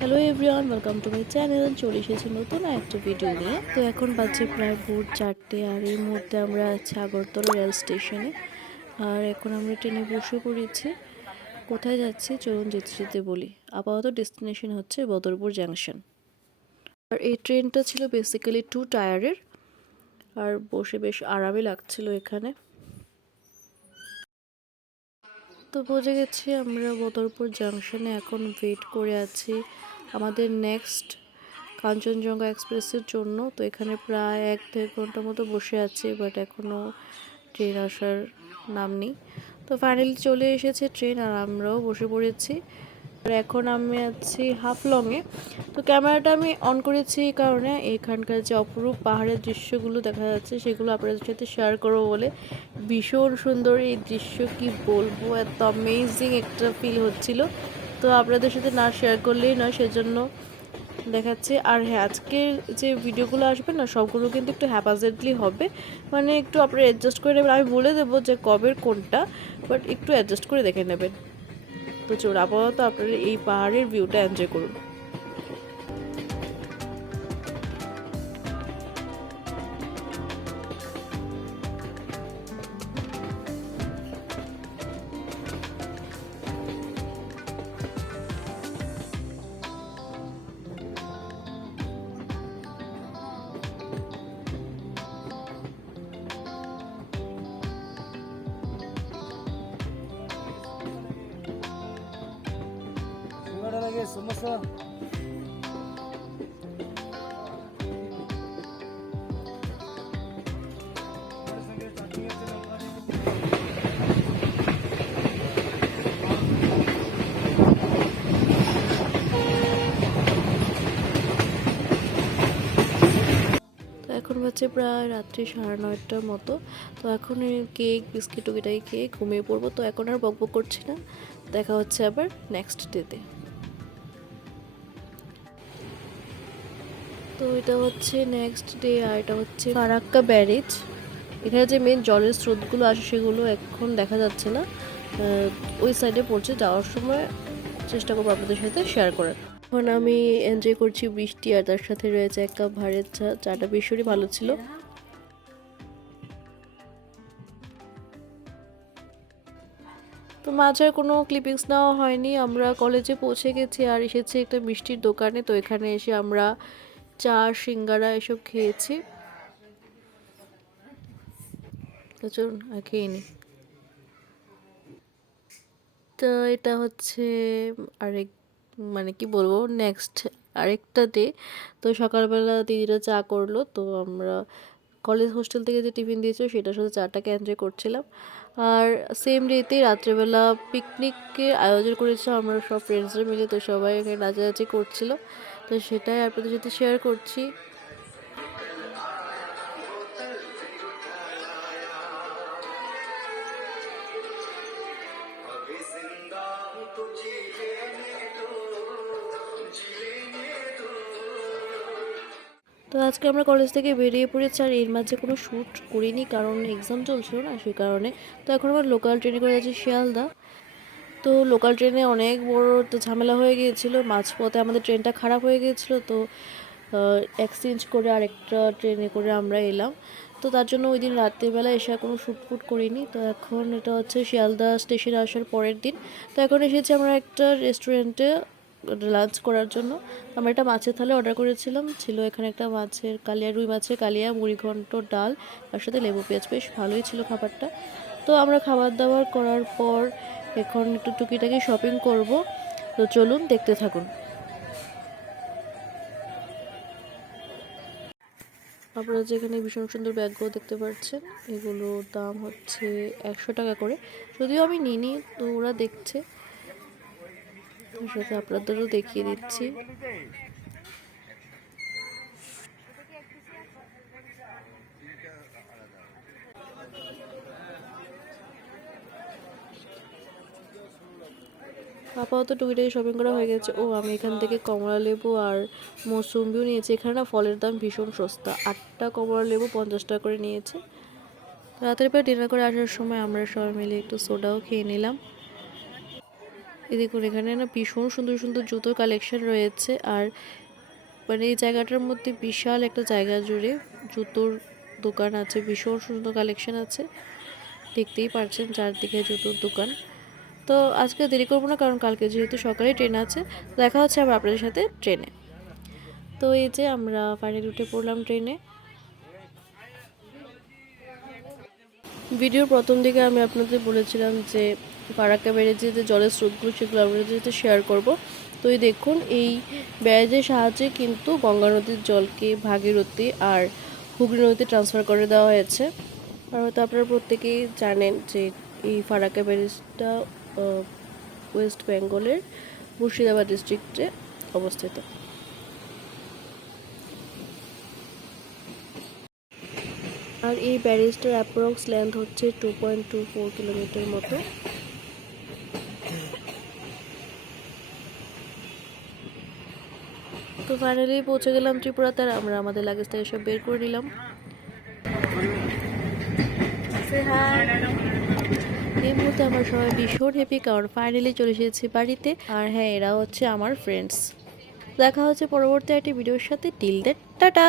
Hello everyone welcome to my channel চলে এসেছি নতুন একটা ভিডিও নিয়ে। তো এখন বাজে প্রায় ভোর চারটে আর এই মুহূর্তে আমরা আছি আগরতলা রেল স্টেশনে। আর এখন আমরা ট্রেনে বসে পড়েছি। কোথায় যাচ্ছি? চলুন যেতে যেতে বলি। আপাতত ডেস্টিনেশন হচ্ছে বদরপুর জাংশন আর এই ট্রেনটা ছিল বেসিক্যালি টু টায়ারের আর বসে বেশ আরামে লাগছিল এখানে। তো পৌঁছে গেছি আমরা বদরপুর জাংশনে এখন ওয়েট করে আছি আমাদের নেক্সট কাঞ্চনজঙ্ঘা এক্সপ্রেসের জন্য। তো এখানে প্রায় এক দেড় ঘণ্টা মতো বসে আছি বাট এখনও ট্রেন আসার নাম নেই। তো ফাইনালি চলে এসেছে ট্রেন আর আমরাও বসে পড়েছি। এখন আমি আছি হাফ হাফলংয়ে তো ক্যামেরাটা আমি অন করেছি এই কারণে। এখানকার যে অপরূপ পাহাড়ের দৃশ্যগুলো দেখা যাচ্ছে, সেগুলো আপনাদের সাথে শেয়ার করব বলে। ভীষণ সুন্দর এই দৃশ্য, কি বলব? এত অ্যামেজিং একটা ফিল হচ্ছিল। তো আপনাদের সাথে না শেয়ার করলেই নয়, সেজন্য দেখাচ্ছি। আর হ্যাঁ আজকের যে ভিডিওগুলো আসবে না, সবগুলো কিন্তু একটু হ্যাপাজেডলি হবে। মানে একটু আপনারা অ্যাডজাস্ট করে নেবেন। আমি বলে দেবো যে কবের কোনটা বাট একটু অ্যাডজাস্ট করে দেখে নেবেন। তো চলুন আপাতত আপনারা এই পাহাড়ের ভিউটা এনজয় করুন। লাগে এখন বাজছে প্রায় রাত্রি সাড়ে নয়টার মতো। তো এখন কেক, বিস্কিট টুকিটাই কেক ঘুমিয়ে পড়ব। তো এখন আর বকবক করছি না। দেখা হচ্ছে আবার নেক্সট ডেতে তো এটা হচ্ছে নেক্সট ডে আর এটা হচ্ছে ফারাক্কা ব্যারেজ। এখানে যে মেন জলের স্রোতগুলো আসে সেগুলো এখন দেখা যাচ্ছে না। ওই সাইডে পড়ছে, যাওয়ার সময় চেষ্টা করব আপনাদের সাথে শেয়ার করার। এখন আমি এনজয় করছি বৃষ্টি আর তার সাথে রয়েছে এক কাপ ভারের চা, চাটা ভীষণই ভালো ছিল। তো মাঝের কোনো ক্লিপিংস নেওয়া হয়নি, আমরা কলেজে পৌঁছে গেছি আর এসেছি একটা মিষ্টির দোকানে। তো এখানে এসে আমরা চা, সিঙ্গারা এসব খেয়েছি। তো চলুন খেয়ে নিই তো এটা হচ্ছে আরেক মানে কি বলব নেক্সট আরেকটা ডে তো সকালবেলা দিদিরা চা করল, তো আমরা কলেজ হোস্টেল থেকে যে টিফিন দিয়েছিল, সেটার সাথে চাটাকে এনজয় করছিলাম। আর সেম ডেতেই রাত্রেবেলা পিকনিকের আয়োজন করেছিল, আমরা সব ফ্রেন্ডসরা মিলে, তো সবাই এখানে নাচানাচি করছিল। তো সেটাই আপনাদের সাথে শেয়ার করছি। তো আজকে আমরা কলেজ থেকে বেরিয়ে পড়েছি আর এর মাঝে কোনো শ্যুট করিনি কারণ এক্সাম চলছিল না, সেই কারণে। তো এখন আমার লোকাল ট্রেনে করে যাচ্ছি শিয়ালদা। তো লোকাল ট্রেনে অনেক বড় একটা ঝামেলা হয়ে গিয়েছিল। মাঝপথে আমাদের ট্রেনটা খারাপ হয়ে গিয়েছিল, তো এক্সচেঞ্জ করে আরেকটা ট্রেনে করে আমরা এলাম। তো তার জন্য ওই দিন রাত্রেবেলা এসে কোনো শ্যুট ফুট করিনি। তো এখন এটা হচ্ছে শিয়ালদা স্টেশনে আসার পরের দিন। তো এখন এসেছি আমরা একটা রেস্টুরেন্টে লাঞ্চ করার জন্য। আমরা একটা মাছের থালে অর্ডার করেছিলাম। ছিল এখানে একটা মাছের কালিয়া, রুই মাছের কালিয়া, মুড়ি ঘন্ট, ডাল, তার সাথে লেবু পেঁয়াজ। বেশ ভালোই ছিল খাবারটা। তো আমরা খাবার দাবার করার পর এখন একটু টুকিটাকি শপিং করব। তো চলুন, দেখতে থাকুন। আপনারা যেখানে ভীষণ সুন্দর ব্যাগগুলো দেখতে পাচ্ছেন, এগুলোর দাম হচ্ছে একশো টাকা করে। যদিও আমি নিনি তো ওরা দেখছে। সাথে আপনাদেরও দেখিয়ে দিচ্ছি। আপাতত টুকিটাকি শপিং করা হয়ে গেছে। ও, আমি এখান থেকে কমলা লেবু আর মৌসুম্বিও নিয়েছি। এখানে না ফলের দাম ভীষণ সস্তা। আটটা কমলা লেবু পঞ্চাশ টাকা করে নিয়েছে। রাতের পর ডিনার করে আসার সময় আমরা সবাই মিলে একটু সোডাও খেয়ে নিলাম। এই দেখুন, এখানে না ভীষণ সুন্দর সুন্দর জুতোর কালেকশন রয়েছে। আর মানে এই জায়গাটার মধ্যে বিশাল একটা জায়গা জুড়ে জুতোর দোকান আছে। ভীষণ সুন্দর কালেকশন আছে। দেখতেই পারছেন চারদিকে জুতোর দোকান। তো আজকে দেরি করব না, কারণ কালকে যেহেতু সকালে ট্রেন আছে, দেখা হচ্ছে আবার আপনাদের সাথে ট্রেনে। তো এই যে আমরা ফাইনালি উঠে পড়লাম ট্রেনে। ভিডিওর প্রথম দিকে আমি আপনাদের বলেছিলাম যে ফারাক্কা ব্যারেজে যে জলের স্রোতগুলো, সেগুলো আপনাদের সাথে শেয়ার করব। তো এই দেখুন, এই ব্যারেজের সাহায্যে কিন্তু গঙ্গা নদীর জলকে ভাগীরথী আর হুগলি নদীতে ট্রান্সফার করে দেওয়া হয়েছে। আর হয়তো আপনারা প্রত্যেকেই জানেন যে এই ফারাক্কা ব্যারেজটা ওয়েস্ট বেঙ্গলের মুর্শিদাবাদ ডিস্ট্রিক্টে অবস্থিত। আর এই ব্যারেজটার অ্যাপ্রক্স লেন্থ হচ্ছে two point two four kilometre মতো। তো ফাইনালি পৌঁছে গেলাম ত্রিপুরাতে আর আমরা আমাদের লাগেজটা এসব বের করে নিলাম। এই মুহূর্তে আমার সবাই ভীষণ হ্যাপি কারণ ফাইনালি চলে এসেছি বাড়িতে। আর হ্যাঁ এরা হচ্ছে আমার ফ্রেন্ডস দেখা হচ্ছে পরবর্তী একটি ভিডিওর সাথে। Till then tata!